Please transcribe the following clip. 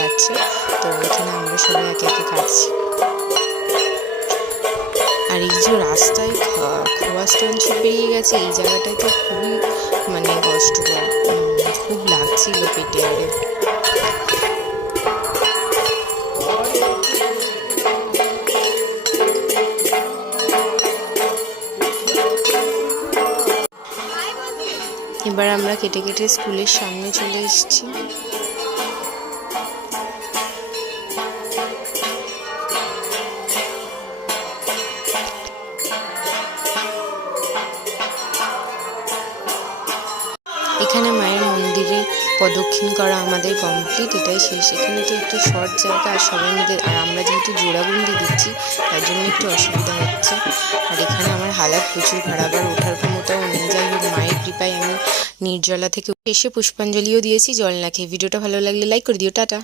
কাটছে। তো এখানে আমরা সবাই একে একে কাটছি। আর এই যে রাস্তায় খোয়া স্টোনশিপ বেরিয়ে গেছে, এই জায়গাটায় তো খুবই মানে কষ্টকর, খুব লাগছিল পেটে। আরে এবার আমরা কেটে কেটে স্কুলের সামনে চলে এসেছি। এখানে মায়ের মন্দিরে প্রদক্ষিণ করা আমাদের কমপ্লিট, এটাই শেষ। এখানে তো একটু শর্ট জায়গা, আর সবাই মিলে, আর আমরা যেহেতু জোড়াবন্দি দিচ্ছি তার জন্য একটু অসুবিধা হচ্ছে। আর এখানে আমার হালাত প্রচুর খারাপ, আর ওঠার ক্ষমতাও নেই। যাই হোক, মায়ের কৃপায় আমি নির্জলা থেকে এসে পুষ্পাঞ্জলিও দিয়েছি জল না খেয়ে। ভিডিওটা ভালো লাগলে লাইক করে দিও। টাটা।